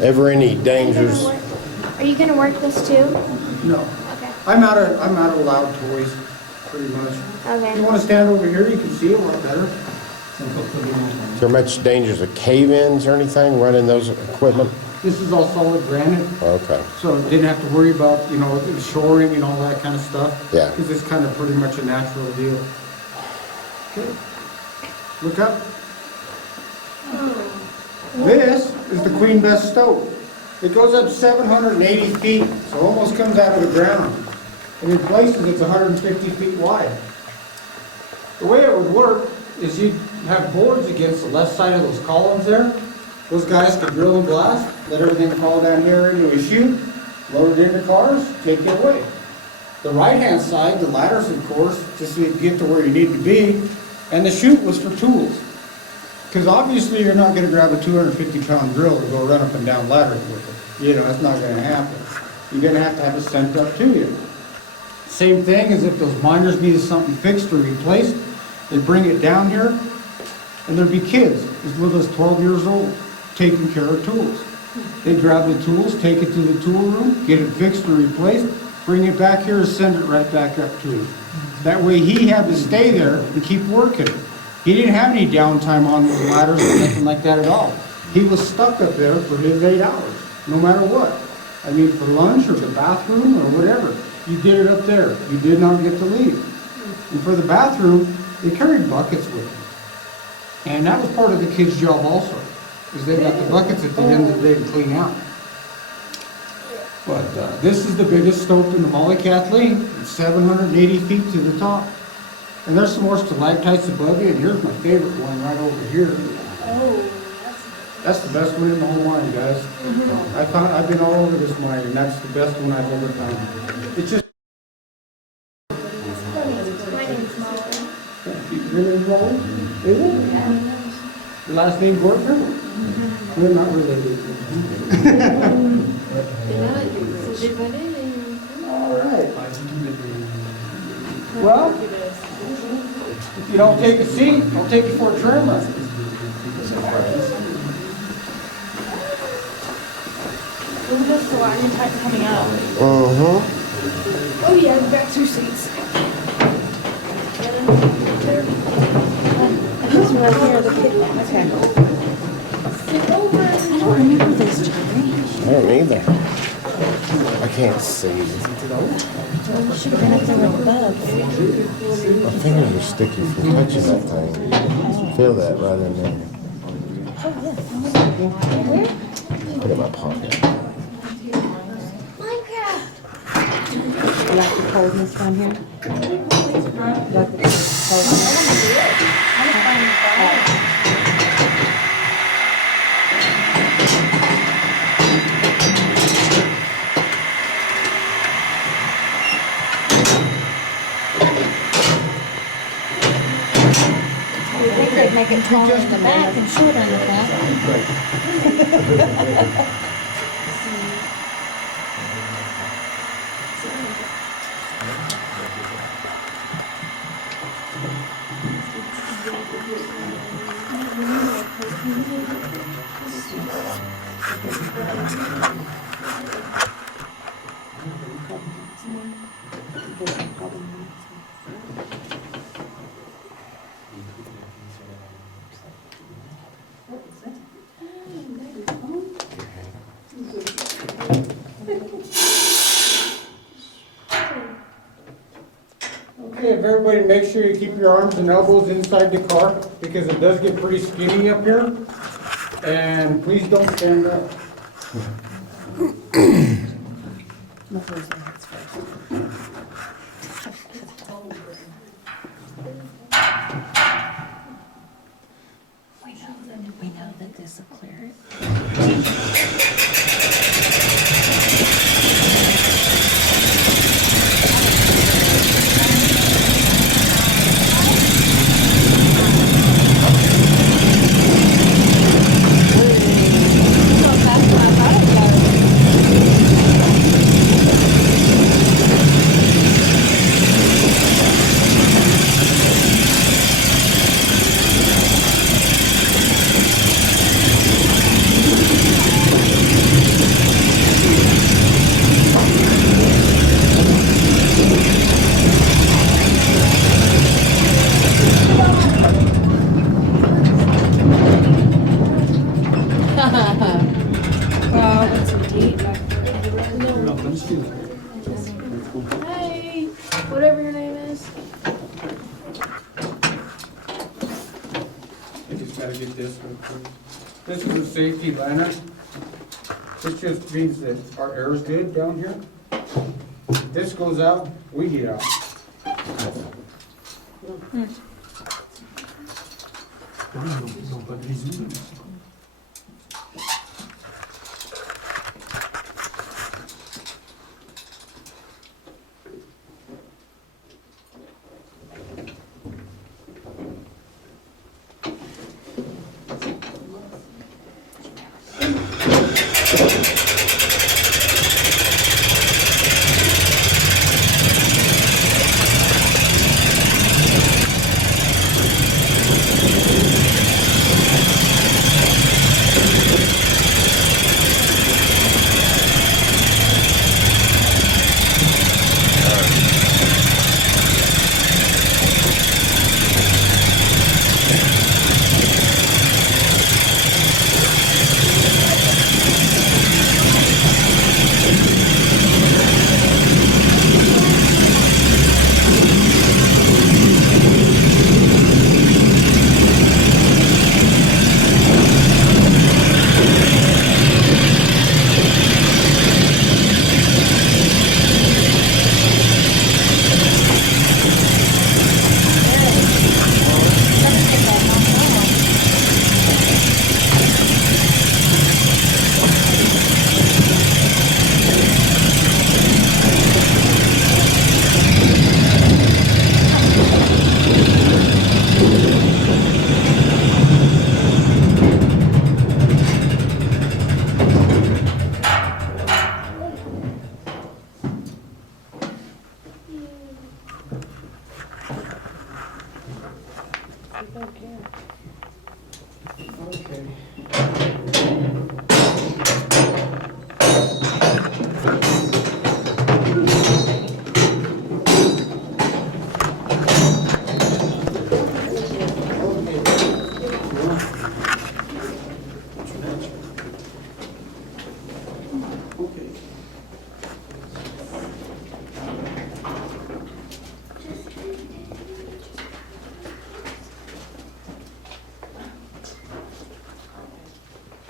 Ever any dangers? Are you gonna work this too? No. Okay. I'm out of loud toys, pretty much. If you Okay. want to stand over here, you can see a lot better. Is there much dangers of cave-ins or anything running those equipment? This is all solid granite, Okay. so didn't have to worry about, you know, the shoring and all that kind of stuff. Yeah. Because it's kind of pretty much a natural deal. Okay. Look up. This is the Queen Bess stove. It goes up 780 feet, so almost comes out of the ground. And in places, it's 150 feet wide. The way it would work is you'd have boards against the left side of those columns there. Those guys could drill and blast, let everything fall down here into a chute, load it into cars, take it away. The right-hand side, the ladders, of course, just so you get to where you need to be, and the chute was for tools. Because obviously you're not going to grab a 250-pound drill and go run up and down ladders with it. You know, that's not going to happen. You're going to have it sent up to you. Same thing as if those miners needed something fixed or replaced, they'd bring it down here, and there'd be kids as little as 12 years old taking care of tools. They'd grab the tools, take it to the tool room, get it fixed or replaced, bring it back here and send it right back up to him. That way he had to stay there and keep working. He didn't have any downtime on those ladders or nothing like that at all. He was stuck up there for his 8 hours, no matter what. I mean, for lunch or the bathroom or whatever. You did it up there. You did not get to leave. And for the bathroom, they carried buckets with them. And that was part of the kids' job also, because they got the buckets at the end of the day to clean out. But this is the biggest stope in the Molly Kathleen. It's 780 feet to the top. And there's some more stalactites above you, and here's my favorite one right over here. Oh, That's the best one in the whole mine, guys. I've been all over this mine, and that's the best one I've ever found. It's just. my name's Molly. Your name's Molly? Is it? Your last name Gorker? We're not related. All right. Well, if you don't take a seat, I'll take you for a trim run. Look at this stalactite coming up. Uh-huh. Oh yeah, we've got 2 seats. This one right here, the kid. Okay. Sit over. I don't remember this, Charlie. I don't either. I can't see. We should have been up there with the bug. My fingers are sticky from touching that thing. Feel that right in there. Put it in my pocket. Minecraft. You like the coldness down here? You like the coldness? We could make it taller in the back and shorter in the front. Okay, if everybody make sure you keep your arms and elbows inside the car because it does get pretty skinny up here. And please don't stand up. We know that this will clear it. get this one too. This is a safety lantern. This just means that our air is good down here. If this goes out, we get out.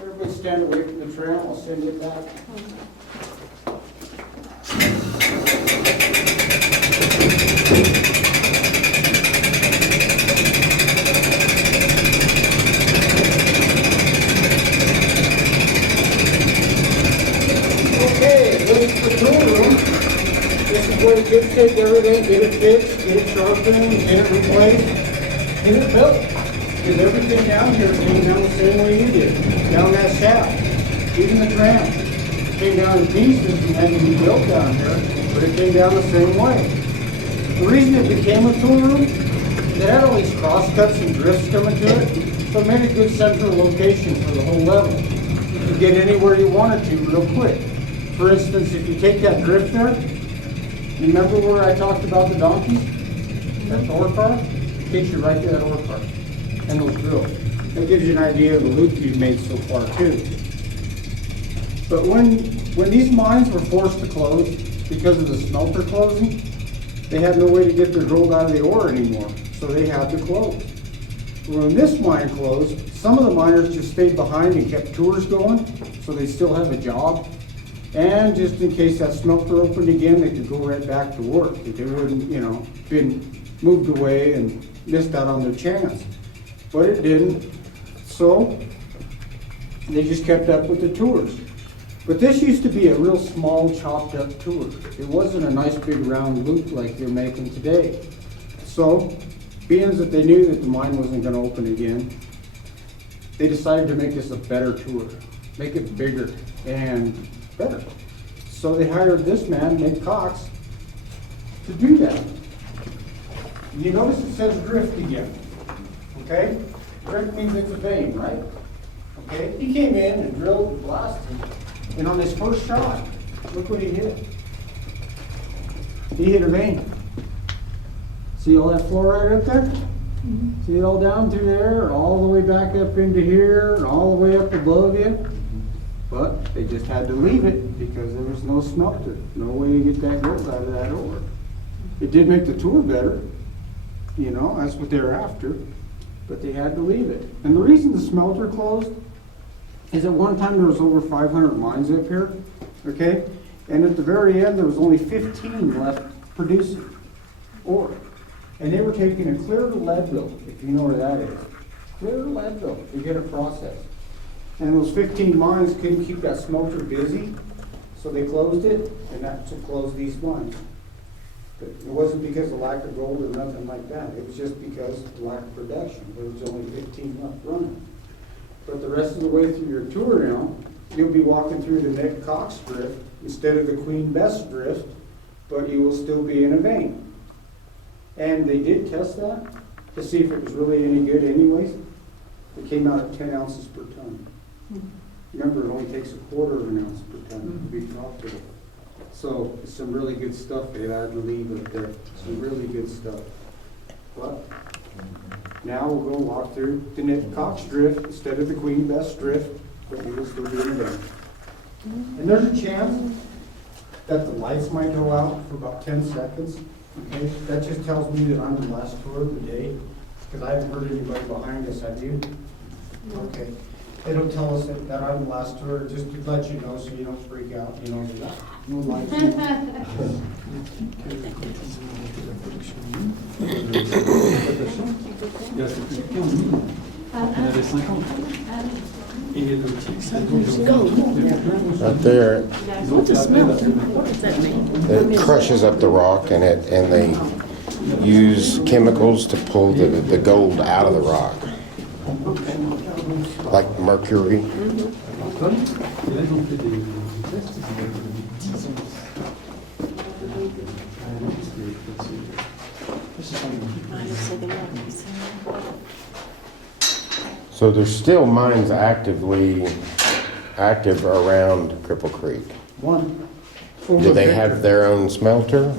Everybody stand away from the trail, I'll send it back. Okay, this is the tool room. This is where the kids take everything, get it fixed, get it sharpened, get it replaced, get it built. Because everything down here came down the same way you did, down that shaft. Even the tram came down in pieces and had to be built down here, but it came down the same way. The reason it became a tool room, it had all these crosscuts and drifts coming to it, so it made a good central location for the whole level. You could get anywhere you wanted to real quick. For instance, if you take that drift there, remember where I talked about the donkeys? That ore car? It takes you right to that ore car. And those drills. That gives you an idea of the loop you've made so far too. But when these mines were forced to close because of the smelter closing, they had no way to get their gold out of the ore anymore, so they had to close. When this mine closed, some of the miners just stayed behind and kept tours going, so they still have a job. And just in case that smelter opened again, they could go right back to work. They wouldn't, been moved away and missed out on their chance. But it didn't, so they just kept up with the tours. But this used to be a real small chopped up tour. It wasn't a nice big round loop like they're making today. So, being that they knew that the mine wasn't going to open again, they decided to make this a better tour, make it bigger and better. So they hired this man, Nick Cox, to do that. You notice it says drift again. Okay? Drift means it's a vein, right? Okay? He came in and drilled and blasted. And on his first shot, look what he hit. He hit a vein. See all that fluoride up there? Mm-hmm. See it all down through there, and all the way back up into here, and all the way up above you? Mm-hmm. But they just had to leave it because there was no smelter. No way to get that gold out of that ore. It did make the tour better. That's what they're after. but they had to leave it. And the reason the smelter closed is at one time there was over 500 mines up here, okay? And at the very end, there was only 15 left producing ore. And they were taking it clear to Leadville, if you know where that is. Clear to Leadville to get it processed. And those 15 mines couldn't keep that smelter busy, so they closed it, and that's what closed these mines. But it wasn't because of lack of gold or nothing like that. It was just because of lack of production. There was only 15 left running. But the rest of the way through your tour now, you'll be walking through the Nick Cox drift instead of the Queen Bess drift, but you will still be in a vein. And they did test that to see if it was really any good anyways. It came out at 10 ounces per ton. Remember, it only takes a quarter of an ounce per ton to be profitable. So it's some really good stuff they had to leave up there. Some really good stuff. But now we'll go walk through the Nick Cox drift instead of the Queen Bess drift, but we will still be in there. And there's a chance that the lights might go out for about 10 seconds. Okay, that just tells me that I'm the last tour of the day, because I haven't heard anybody behind us, have you? Okay. It'll tell us that I'm the last tour, just to let you know so you don't freak out, you know, no lights. Il y a 50. Il y avait 50. Et le petit, c'est Right there, it crushes up the rock and they use chemicals to pull the gold out of the rock. Like mercury. Et là, ils ont fait des tests, ils ont fait 10 ans. So there's still mines active around Cripple Creek. One. Do they have their own smelter?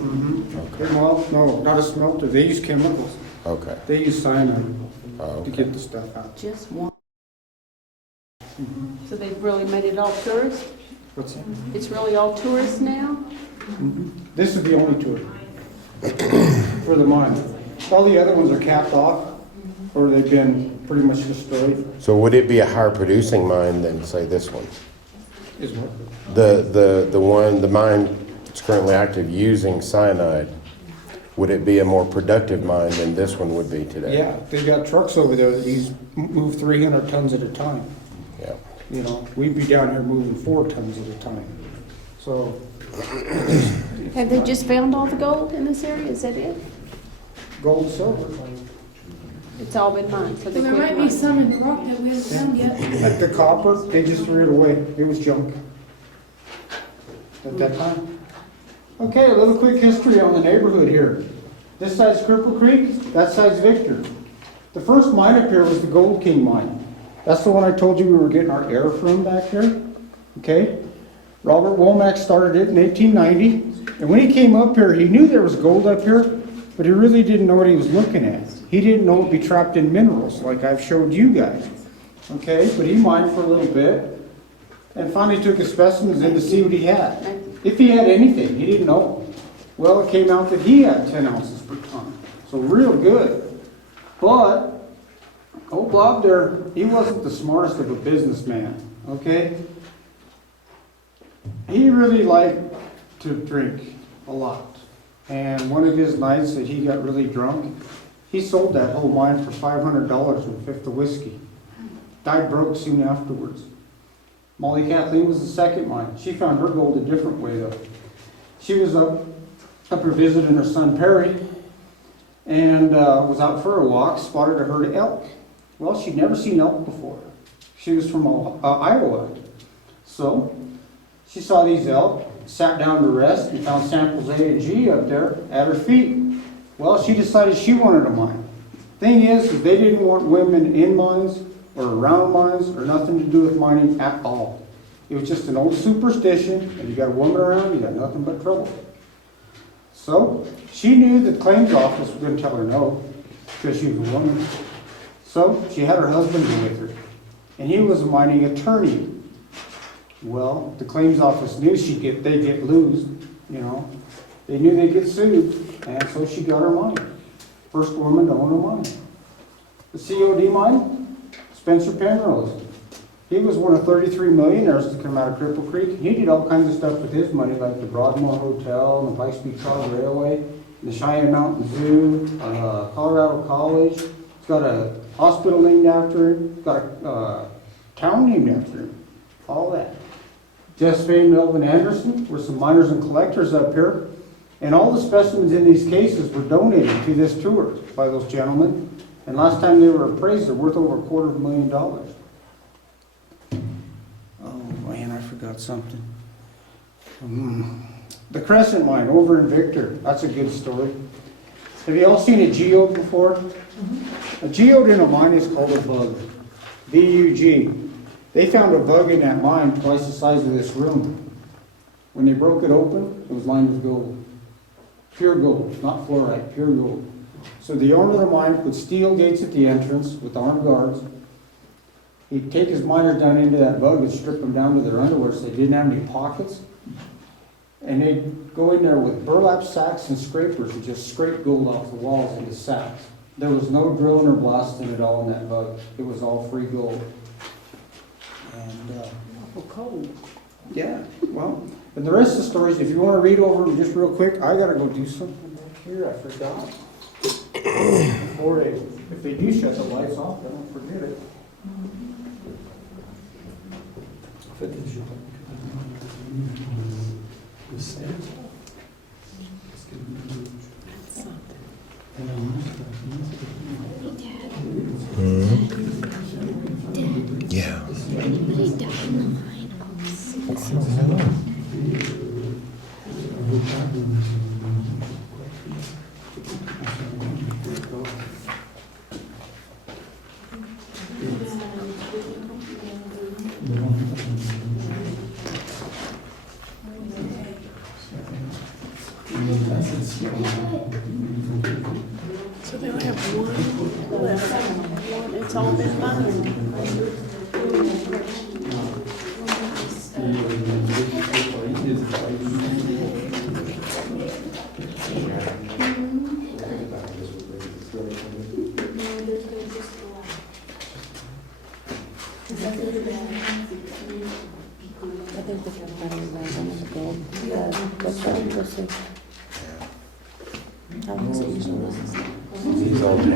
Okay. Well, no, not a smelter. They use chemicals. Okay. They use cyanide Oh, to okay. get the stuff out. Just one. So they've really made it all tourist? What's that? It's really all tourists now? This is the only tour for the mine. All the other ones are capped off, or they've been pretty much destroyed. So would it be a higher producing mine than, say, this one? Is what? The mine that's currently active using cyanide, would it be a more productive mine than this one would be today? Yeah, they got trucks over there that move 300 tons at a time. Yeah. You know, we'd be down here moving 4 tons at a time. So, Have they just found all the gold in this area? Is that it? gold, silver. It's all been mined, so they There quit might be mining. some in the rock that we haven't found yet. Like the copper, they just threw it away. It was junk at that time. Okay, a little quick history on the neighborhood here. This side's Cripple Creek, that side's Victor. The first mine up here was the Gold King mine. That's the one I told you we were getting our air from back there. Okay? Robert Womack started it in 1890. And when he came up here, he knew there was gold up here, but he really didn't know what he was looking at. He didn't know it'd be trapped in minerals like I've showed you guys. Okay? But he mined for a little bit and finally took his specimens in to see what he had. If he had anything, he didn't know. Well, it came out that he had 10 ounces per ton. So real good. But old Bob there, he wasn't the smartest of a businessman, okay? He really liked to drink a lot. And one of his nights that he got really drunk, he sold that whole mine for $500 with a fifth of whiskey. Died broke soon afterwards. Molly Kathleen was the second mine. She found her gold a different way though. She was up here visiting her son Perry and was out for a walk, spotted a herd of elk. Well, she'd never seen elk before. She was from Iowa. So she saw these elk, sat down to rest, and found samples A and G up there at her feet. Well, she decided she wanted a mine. Thing is they didn't want women in mines or around mines or nothing to do with mining at all. It was just an old superstition, and you got a woman around, you got nothing but trouble. So she knew the claims office was going to tell her no, because she was a woman. So she had her husband go with her, and he was a mining attorney. Well, the claims office knew they'd get loosed, you know. They knew they'd get sued, and so she got her money. First woman to own a mine. The COD mine, Spencer Penrose. He was one of 33 millionaires to come out of Cripple Creek. He did all kinds of stuff with his money, like the Broadmoor Hotel, and the High-Speed Car Railway, the Cheyenne Mountain Zoo, Colorado College. He's got a hospital named after him. He's got a town named after him. All that. Jess Faye and Melvin Anderson were some miners and collectors up here. And all the specimens in these cases were donated to this tour by those gentlemen. And last time they were appraised, they're worth over $250,000. Oh man, I forgot something. The Crescent Mine over in Victor. That's a good story. Have you all seen a geode before? A geode in a mine is called a bug. B-U-G. They found a bug in that mine twice the size of this room. When they broke it open, it was lined with gold. Pure gold, not fluorite, pure gold. So the owner of the mine put steel gates at the entrance with armed guards. He'd take his miners down into that bug and strip them down to their underwear so they didn't have any pockets. And they'd go in there with burlap sacks and scrapers and just scrape gold off the walls into sacks. There was no drilling or blasting at all in that bug. It was all free gold. And cold. yeah, well, and the rest of the stories, if you want to read over them just real quick, I gotta go do something back here. I forgot. Before if they do shut the lights off, then I'll forget it. Yeah. He died in the mine. So they only have one left. It's all been mined. I think they have better than the gold. Yeah, that's what I'm guessing. How long is it usually last? These all have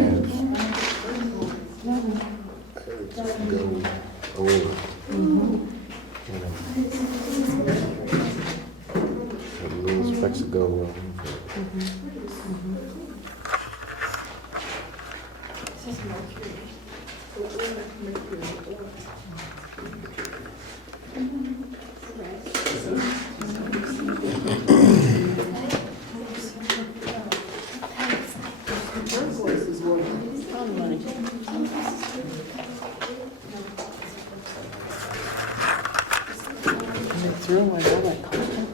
gold ore. You know, have little specks of gold on them. Threw away all that content.